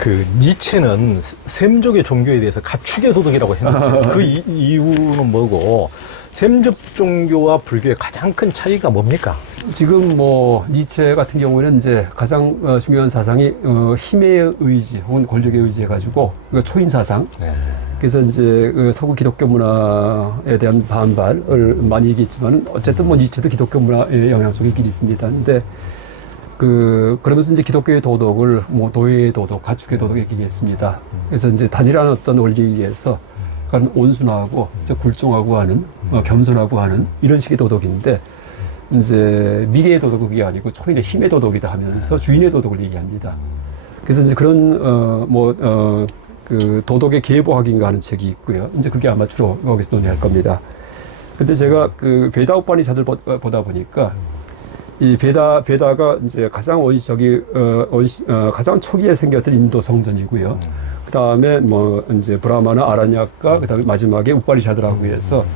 그 니체는 셈족의 종교에 대해서 가축의 도덕이라고 했는데 그 이유는 뭐고 셈족 종교와 불교의 가장 큰 차이가 뭡니까? 지금 뭐 니체 같은 경우에는 이제 가장 중요한 사상이 힘의 의지 혹은 권력의 의지 해가지고 초인 사상. 네. 그래서 이제 서구 기독교 문화에 대한 반발을 많이 얘기했지만 어쨌든 뭐 니체도 기독교 문화의 영향 속에 있긴 있습니다. 근데 그러면서 이제 기독교의 도덕을 뭐 도의 도덕, 가축의 도덕 얘기했습니다. 그래서 이제 단일한 어떤 원리에 의해서 약간 온순하고 굴종하고 하는 겸손하고 하는 이런 식의 도덕인데 이제 미래의 도덕은 그게 아니고 초인의 힘의 도덕이다 하면서 주인의 도덕을 얘기합니다. 그래서 이제 그런 그 도덕의 계보학인가 하는 책이 있고요. 이제 그게 아마 주로 거기서 논의할 겁니다. 근데 제가 그 베다 우파니샤들 보다 보니까 이 베다가 이제 가장 가장 초기에 생겼던 인도 성전이고요. 그 다음에 뭐 이제 브라마나 아라냐카, 그 다음에 마지막에 우파니샤드라고 해서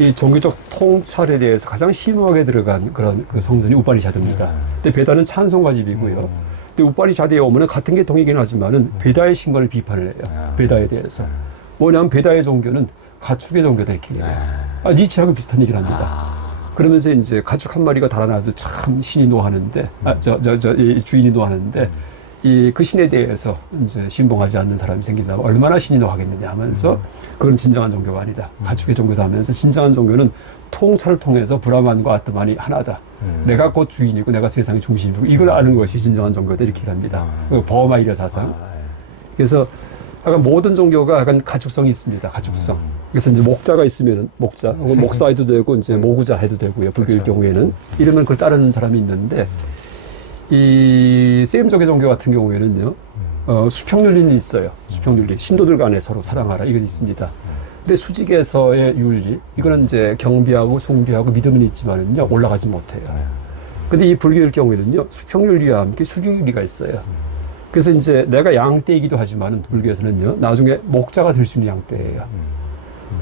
이 종교적 통찰에 대해서 가장 심오하게 들어간 그런 그 성전이 우파니샤드입니다. 근데 베다는 찬송가 집이고요. 근데 우파니샤드에 오면은 같은 계통이긴 하지만은 베다의 신과를 비판을 해요. 베다에 대해서. 뭐냐면 베다의 종교는 가축의 종교다 이렇게 얘기해요. 니체하고 비슷한 얘기를 합니다. 그러면서 이제 가축 한 마리가 달아나도 참 신이 노하는데, 이 주인이 노하는데, 그 신에 대해서 이제 신봉하지 않는 사람이 생긴다면 얼마나 신이 노하겠느냐 하면서 그건 진정한 종교가 아니다. 가축의 종교다 하면서 진정한 종교는 통찰을 통해서 브라만과 아트만이 하나다. 내가 곧 주인이고 내가 세상의 중심이고 이걸 아는 것이 진정한 종교다 이렇게 합니다. 버마이려 사상. 그래서 약간 모든 종교가 약간 가축성이 있습니다. 가축성. 그래서 이제 목자가 있으면은 목자, 혹은 목사 해도 되고 이제 모구자 해도 되고요. 불교의 경우에는 이러면 그걸 따르는 사람이 있는데 이 셈족의 종교 같은 경우에는요. 수평윤리는 있어요. 수평윤리. 신도들 간에 서로 사랑하라 이건 있습니다. 근데 수직에서의 윤리 이거는 이제 경비하고 숭비하고 믿음은 있지만은요 올라가지 못해요. 근데 이 불교의 경우에는요 수평윤리와 함께 수직윤리가 있어요. 그래서 이제 내가 양떼이기도 하지만은 불교에서는요 나중에 목자가 될 수 있는 양떼예요.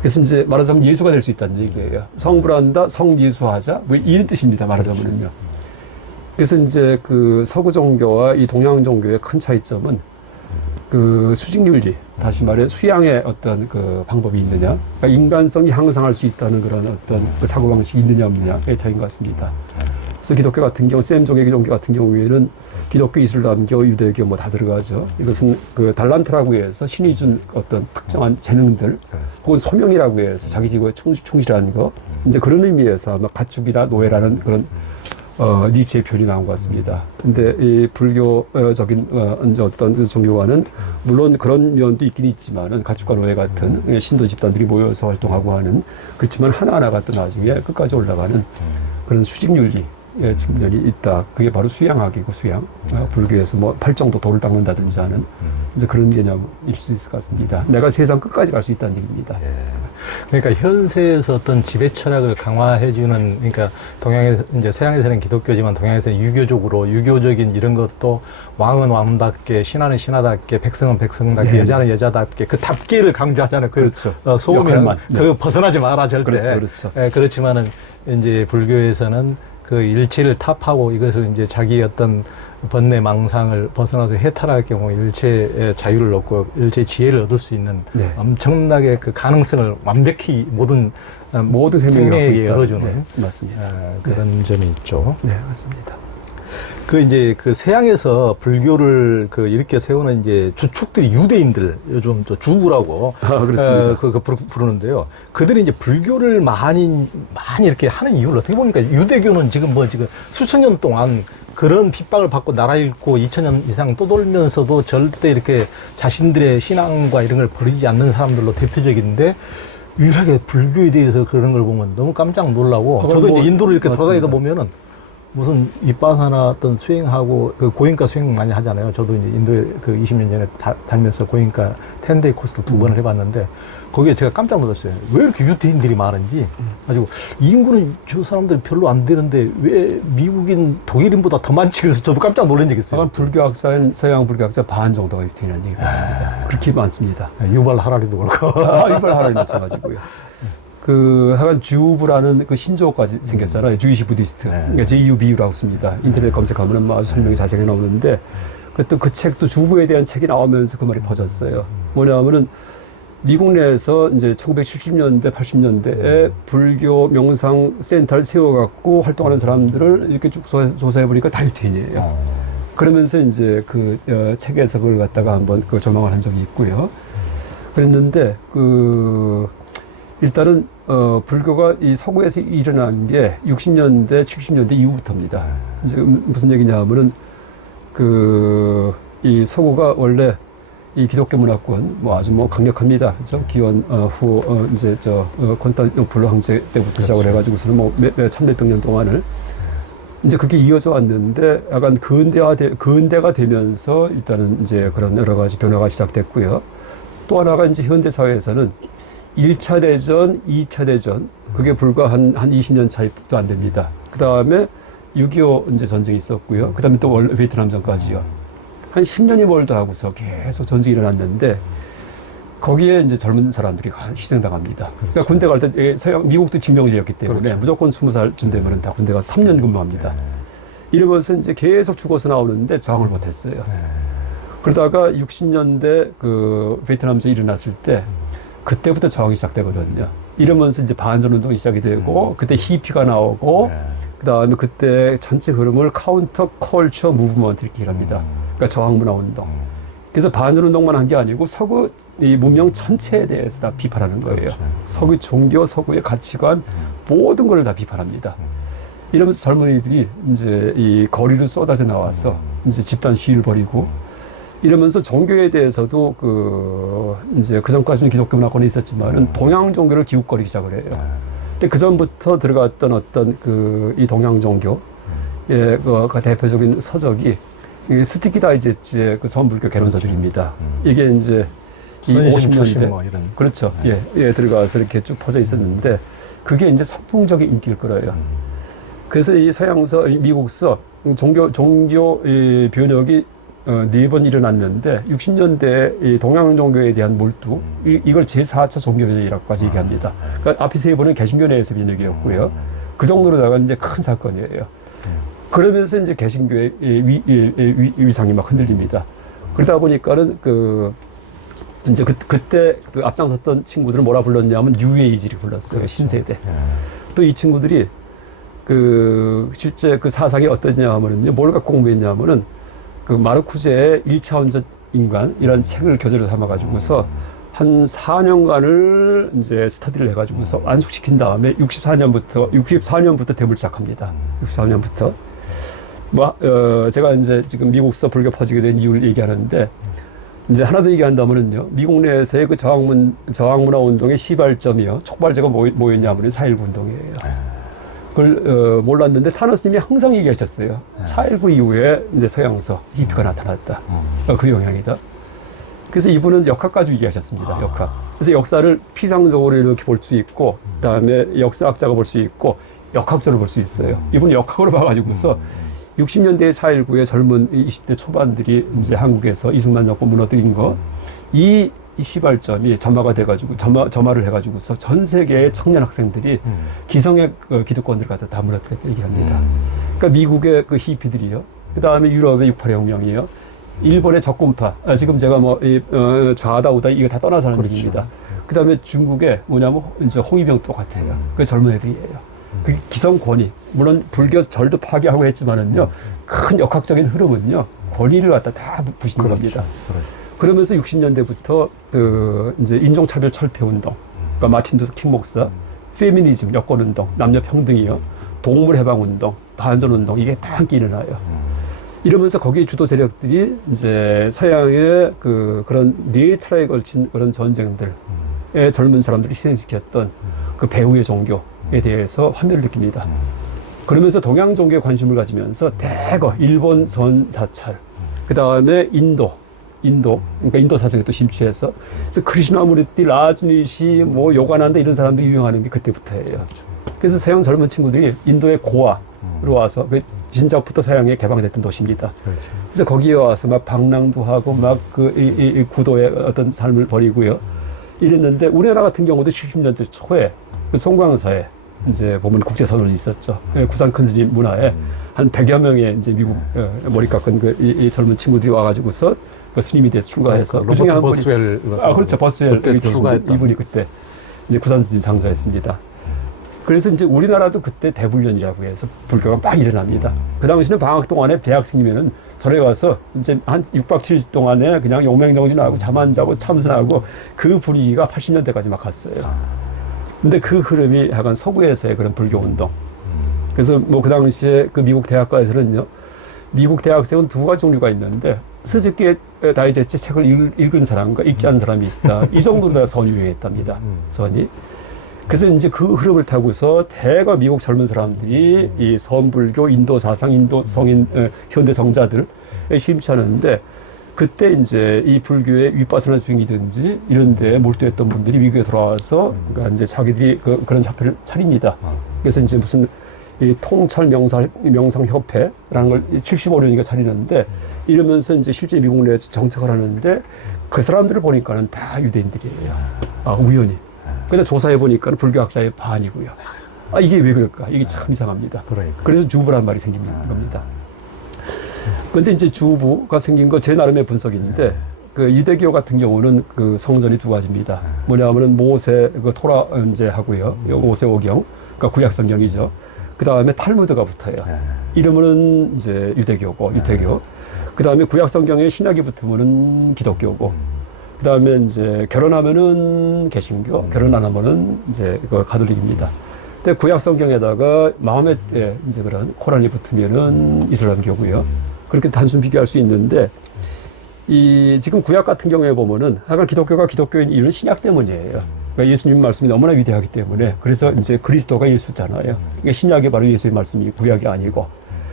그래서 이제 말하자면 예수가 될 수 있다는 얘기예요. 성불한다, 성예수하자 뭐 이런 뜻입니다. 말하자면은요. 그래서 이제 그 서구 종교와 이 동양 종교의 큰 차이점은 그 수직윤리, 다시 말해 수양의 어떤 그 방법이 있느냐, 그러니까 인간성이 향상할 수 있다는 그런 어떤 그 사고방식이 있느냐 없느냐의 차이인 것 같습니다. 그래서 기독교 같은 경우, 셈족의 종교 같은 경우에는 기독교, 이슬람교, 유대교 뭐 다 들어가죠. 이것은 그 달란트라고 해서 신이 준 어떤 특정한 재능들, 혹은 소명이라고 해서 자기 직업에 충실하는 거, 이제 그런 의미에서 아마 가축이나 노예라는 그런 니체의 표현이 나온 것 같습니다. 근데 이 불교적인 어떤 종교와는 물론 그런 면도 있긴 있지만은 가축과 노예 같은 신도 집단들이 모여서 활동하고 하는 그렇지만 하나하나가 또 나중에 끝까지 올라가는 그런 수직윤리의 측면이 있다. 그게 바로 수양학이고 수양. 불교에서 뭐 팔정도 돌을 닦는다든지 하는 이제 그런 개념일 수 있을 것 같습니다. 내가 세상 끝까지 갈 수 있다는 얘기입니다. 예. 그러니까 현세에서 어떤 지배 철학을 강화해주는, 그러니까 동양에서, 이제 서양에서는 기독교지만 동양에서는 유교적으로, 유교적인 이런 것도 왕은 왕답게, 신하는 신하답게, 백성은 백성답게, 네. 여자는 여자답게, 그 답계를 강조하잖아요. 그렇죠. 소음은 그 벗어나지 마라, 절대. 그렇죠, 그렇죠. 예, 그렇지만은 이제 불교에서는 그 일체를 탑하고 이것을 이제 자기 어떤 번뇌 망상을 벗어나서 해탈할 경우 일체의 자유를 얻고 일체의 지혜를 얻을 수 있는 네. 엄청나게 그 가능성을 완벽히 모든 생명에게 열어주는 네, 맞습니다. 그런 점이 있죠. 네, 맞습니다. 그 이제 그 서양에서 불교를 그 이렇게 세우는 이제 주축들이 유대인들, 요즘 저 주부라고 그렇습니다. 부르는데요. 그들이 이제 불교를 많이 이렇게 하는 이유를 어떻게 보니까 유대교는 지금 수천 년 동안 그런 핍박을 받고 나라 잃고 2000년 이상 떠돌면서도 절대 이렇게 자신들의 신앙과 이런 걸 버리지 않는 사람들로 대표적인데 유일하게 불교에 대해서 그런 걸 보면 너무 깜짝 놀라고 저도 이제 인도를 이렇게 돌아다니다 보면은 무슨 윗바사나 어떤 수행하고 그 고인가 수행 많이 하잖아요. 저도 이제 인도에 그 20년 전에 다니면서 고인가 10데이 코스도 2번을 해봤는데 거기에 제가 깜짝 놀랐어요. 왜 이렇게 유대인들이 많은지. 가지고 이 인구는 저 사람들이 별로 안 되는데 왜 미국인 독일인보다 더 많지? 그래서 저도 깜짝 놀란 적이 있어요. 불교학자인 서양 불교학자 반 정도가 유대인이라는 얘기가 나옵니다. 그렇게 많습니다. 유발 하라리도 그렇고. 유발 하라리 마찬가지고요. 하여간 주부라는 그 신조어까지 생겼잖아요. 주이시 부디스트. 그러니까 JUBU라고 씁니다. 인터넷 검색하면 아주 설명이 자세하게 나오는데 그때 그 책도 주부에 대한 책이 나오면서 그 말이 퍼졌어요. 뭐냐면은 미국 내에서 이제 1970년대, 80년대에 불교 명상 센터를 세워갖고 활동하는 사람들을 이렇게 쭉 조사해보니까 다 유태인이에요. 그러면서 이제 그 책에서 그걸 갖다가 한번 그 조명을 한 적이 있고요. 그랬는데 일단은 불교가 이 서구에서 일어난 게 60년대, 70년대 이후부터입니다. 이제 무슨 얘기냐면은 이 서구가 원래 이 기독교 문화권 아주 강력합니다. 그죠? 기원 후 이제 콘스탄티노플 황제 때부터 시작을 해가지고서는 천몇백 년 동안을 이제 그게 이어져 왔는데 약간 근대가 되면서 일단은 이제 그런 여러 가지 변화가 시작됐고요. 또 하나가 이제 현대 사회에서는 1차 대전, 2차 대전 그게 불과 한 20년 차이도 안 됩니다. 그 다음에 6.25 이제 전쟁이 있었고요. 그 다음에 또 베트남전까지요. 한 10년이 멀다 하고서 계속 전쟁이 일어났는데 거기에 이제 젊은 사람들이 희생당합니다. 그러니까 군대 갈 때 미국도 징병제였기 때문에 그렇죠. 무조건 20살쯤 되면 다 군대 가서 3년 근무합니다. 이러면서 이제 계속 죽어서 나오는데 저항을 못했어요. 그러다가 60년대 그 베트남전이 일어났을 때 그때부터 저항이 시작되거든요. 이러면서 이제 반전운동이 시작이 되고 그때 히피가 나오고 그다음에 그때 전체 흐름을 카운터 컬처 무브먼트 이렇게 합니다. 그러니까 저항문화운동. 그래서 반전운동만 한 게 아니고 서구 이 문명 전체에 대해서 다 비판하는 거예요. 그렇죠. 서구 종교, 서구의 가치관 모든 걸 다 비판합니다. 이러면서 젊은이들이 이제 이 거리로 쏟아져 나와서 이제 집단 시위를 벌이고 이러면서 종교에 대해서도 이제 그 전까지는 기독교 문화권에 있었지만은 동양 종교를 기웃거리기 시작을 해요. 근데 그 전부터 들어갔던 어떤 이 동양 종교 그 대표적인 서적이 스티키 다이제스트의 그 선불교 개론서들입니다. 이게 이제 이 50년대 이런. 그렇죠. 예, 들어가서 이렇게 쭉 퍼져 있었는데 그게 이제 선풍적인 인기를 끌어요. 그래서 이 서양서, 미국서 종교 변혁이 4번 일어났는데 60년대 이 동양 종교에 대한 몰두 이걸 제4차 종교 변혁이라고까지 얘기합니다. 그러니까 앞에 3번은 개신교 내에서 변혁이었고요. 그 정도로다가 이제 큰 사건이에요. 그러면서 이제 개신교의 위상이 막 흔들립니다. 그러다 보니까는 이제 그때 앞장섰던 친구들은 뭐라 불렀냐면 뉴에이지를 불렀어요. 그렇죠. 신세대. 또 이 친구들이 실제 그 사상이 어떠냐 하면은요, 뭘 갖고 공부했냐면은 마르쿠제의 1차원적 인간 이런 책을 교재로 삼아가지고서 한 4년간을 이제 스터디를 해가지고서 완숙시킨 다음에 64년부터 대부를 시작합니다. 64년부터. 제가 이제 지금 미국서 불교 퍼지게 된 이유를 얘기하는데, 이제 하나 더 얘기한다면은요, 미국 내에서의 그 저항문화 운동의 시발점이요, 촉발제가 뭐였냐면 4.19 운동이에요. 그걸 몰랐는데 타너스님이 항상 얘기하셨어요. 4.19 이후에 이제 서양서 히피가 나타났다. 그 영향이다. 그래서 이분은 역학 가지고 얘기하셨습니다. 역학. 그래서 역사를 피상적으로 이렇게 볼 수 있고, 그다음에 역사학자가 볼 수 있고, 역학적으로 볼 수 있어요. 이분은 역학으로 봐가지고서 60년대 4.19의 젊은 20대 초반들이 이제 한국에서 이승만 정권 무너뜨린 거, 이 시발점이 점화가 돼가지고 점화를 해가지고서 전 세계의 청년 학생들이 기성의 기득권들을 갖다 다 무너뜨렸다 얘기합니다. 그러니까 미국의 그 히피들이요, 그 다음에 유럽의 6.8 혁명이요, 일본의 적군파, 지금 제가 좌다 우다 이거 다 떠나서 하는 얘기입니다. 그 다음에 중국의 뭐냐면 이제 홍위병 똑같아요. 그 젊은 애들이에요. 그 기성 권위, 물론 불교 절도 파괴하고 했지만은요, 큰 역학적인 흐름은요, 권위를 갖다 다 부시는 겁니다. 그러면서 60년대부터 이제 인종차별 철폐운동, 그러니까 마틴 루터 킹 목사, 페미니즘, 여권운동, 남녀평등이요, 동물해방운동, 반전운동, 이게 다 함께 일어나요. 이러면서 거기에 주도 세력들이 이제 서양의 그런 4차례에 걸친 그런 전쟁들에 젊은 사람들이 희생시켰던 그 배후의 종교에 대해서 환멸을 느낍니다. 그러면서 동양 종교에 관심을 가지면서 대거 일본 선 사찰, 그 다음에 인도, 그러니까 인도 사상에 또 심취해서, 그래서 크리시나무르티, 라즈니시, 요가난다 이런 사람들이 유명하는 게 그때부터예요. 그래서 서양 젊은 친구들이 인도의 고아로 와서, 진작부터 서양에 개방됐던 도시입니다. 그래서 거기에 와서 막 방랑도 하고 막 이 구도의 어떤 삶을 벌이고요. 이랬는데 우리나라 같은 경우도 70년대 초에 송광서에 이제 보면 국제선언이 있었죠. 구산 큰스님 문화에 한 100여 명의 이제 미국 머리 깎은 이 젊은 친구들이 와가지고서 그 스님이 돼서 출가해서 그 중에 한 분이 버스웰 그렇죠. 버스웰 그때 출가했던 이분이 그때 이제 구산 스님 장사했습니다. 그래서 이제 우리나라도 그때 대불련이라고 해서 불교가 막 일어납니다. 그 당시는 방학 동안에 대학생이면은 절에 가서 이제 한 6박 7일 동안에 그냥 용맹정진하고 잠 안 자고 참선하고 그 분위기가 80년대까지 막 갔어요. 근데 그 흐름이 약간 서구에서의 그런 불교 운동. 그래서 뭐 그 당시에 그 미국 대학가에서는요, 미국 대학생은 두 가지 종류가 있는데 스즈키 다이제스트 책을 읽은 사람과 읽지 않은 사람이 있다. 이 정도로 선이 유행했답니다. 선이. 그래서 이제 그 흐름을 타고서 대거 미국 젊은 사람들이 이 선불교, 인도 사상, 인도 성인, 현대 성자들에 심취하는데 그때 이제 이 불교의 윗바사나 중이든지 이런 데 몰두했던 분들이 미국에 돌아와서 그러니까 이제 자기들이 그런 협회를 차립니다. 그래서 이제 무슨 이 통찰 명상협회라는 걸 75년이니까 차리는데 이러면서 이제 실제 미국 내에서 정착을 하는데 그 사람들을 보니까는 다 유대인들이에요. 우연히. 근데 조사해 보니까 불교학자의 반이고요. 이게 왜 그럴까? 이게 참 이상합니다. 그러니까. 그래서 주부란 말이 생긴 겁니다. 근데 이제 주부가 생긴 거 제 나름의 분석인데 그 유대교 같은 경우는 그 성전이 두 가지입니다. 뭐냐면은 모세 그 토라 이제 하고요. 모세 오경, 그러니까 구약 성경이죠. 그 다음에 탈무드가 붙어요. 이러면은 이제 유대교고 유태교. 그 다음에 구약 성경에 신약이 붙으면은 기독교고. 그 다음에 이제 결혼하면은 개신교, 결혼 안 하면은 이제 그 가톨릭입니다. 근데 구약 성경에다가 마음에 이제 그런 코란이 붙으면은 이슬람교고요. 그렇게 단순 비교할 수 있는데 이 지금 구약 같은 경우에 보면은 약간 기독교가 기독교인 이유는 신약 때문이에요. 그러니까 예수님 말씀이 너무나 위대하기 때문에 그래서 이제 그리스도가 예수잖아요. 그러니까 신약이 바로 예수의 말씀이 구약이 아니고.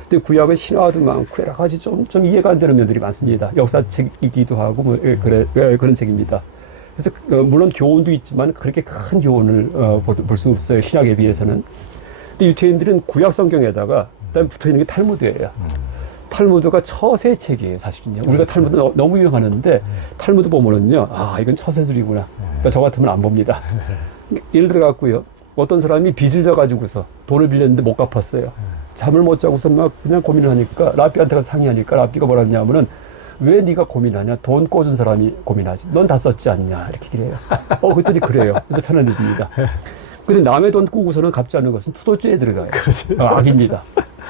근데 구약은 신화도 많고 여러 가지 좀 이해가 안 되는 면들이 많습니다. 역사책이기도 하고 뭐 그런 책입니다. 그래서 물론 교훈도 있지만 그렇게 큰 교훈을 볼 수 없어요. 신약에 비해서는. 근데 유태인들은 구약 성경에다가 그다음에 붙어 있는 게 탈무드예요. 탈무드가 처세 책이에요, 사실은요. 우리가 탈무드 너무 유명하는데 탈무드 보면은요, 이건 처세술이구나. 그러니까 저 같으면 안 봅니다. 예를 들어 갖고요, 어떤 사람이 빚을 져 가지고서 돈을 빌렸는데 못 갚았어요. 잠을 못 자고서 막 그냥 고민을 하니까 라삐한테 가서 상의하니까 라삐가 뭐라 했냐면은 왜 네가 고민하냐? 돈 꿔준 사람이 고민하지. 넌 다 썼지 않냐? 이렇게 그래요. 그랬더니 그래요. 그래서 편안해집니다. 근데 남의 돈 꾸고서는 갚지 않는 것은 투도죄에 들어가요. 악입니다.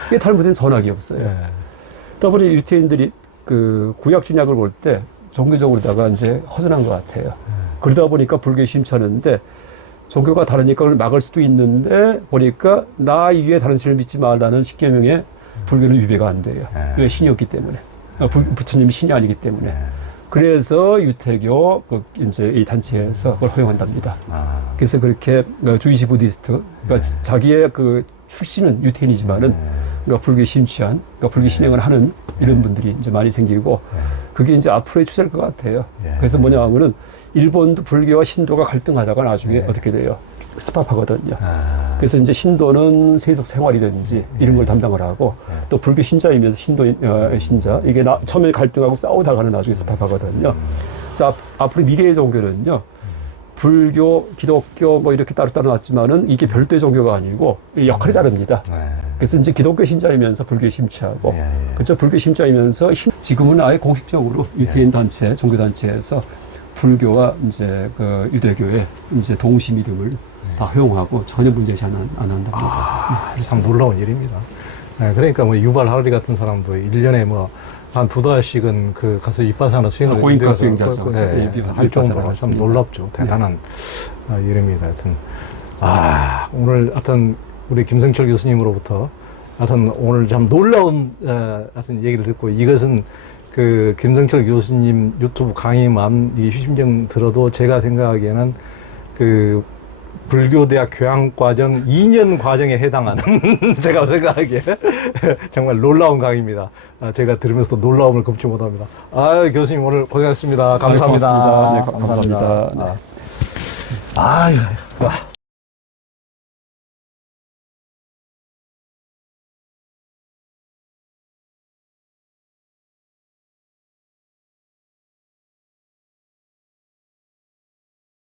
이게 탈무드는 전악이 없어요. 더불어 유태인들이 그 구약 신약을 볼 때 종교적으로다가 이제 허전한 것 같아요. 그러다 보니까 불교에 심취하는데 종교가 다르니까 그걸 막을 수도 있는데 보니까 나 이외에 다른 신을 믿지 말라는 10계명에 불교는 위배가 안 돼요. 왜? 신이 없기 때문에. 부처님이 신이 아니기 때문에. 그래서 유태교 이제 이 단체에서 그걸 허용한답니다. 그래서 그렇게 주이시 부디스트, 그러니까 자기의 그 출신은 유태인이지만은 그러니까 불교에 심취한, 그러니까 불교 신행을 하는 이런 분들이 이제 많이 생기고 그게 이제 앞으로의 추세일 것 같아요. 그래서 뭐냐 하면은 일본도 불교와 신도가 갈등하다가 나중에 어떻게 돼요? 스파하거든요. 그래서 이제 신도는 세속 생활이든지 이런 걸 담당을 하고 또 불교 신자이면서 신도 신자 이게 처음에 갈등하고 싸우다가는 나중에 스파하거든요. 그래서 앞으로 미래의 종교는요. 불교, 기독교 뭐 이렇게 따로 놨지만은 이게 별도의 종교가 아니고 역할이 다릅니다. 그래서 이제 기독교 신자이면서 불교에 심취하고 그렇죠. 불교 신자이면서 지금은 아예 공식적으로 유태인 단체, 종교 단체에서 불교와 이제 그 유대교의 이제 동시 믿음을 다 허용하고 전혀 문제시 안 한답니다. 참 놀라운 일입니다. 그러니까 뭐 유발 하르리 같은 사람도 1년에 뭐 한 2달씩은 그 가서 윗바사나 수행을 고인가 수행자죠. 할 정도로 참 놀랍죠. 대단한 일입니다. 하여튼 오늘 하여튼 우리 김성철 교수님으로부터 하여튼 오늘 참 놀라운 하여튼 얘기를 듣고 이것은 그 김성철 교수님 유튜브 강의만 이 휴심정 들어도 제가 생각하기에는 그 불교대학 교양과정 2년 과정에 해당하는 제가 생각하기에 정말 놀라운 강의입니다. 제가 들으면서도 놀라움을 금치 못합니다. 교수님 오늘 고생하셨습니다. 감사합니다. 네, 감사합니다. 네.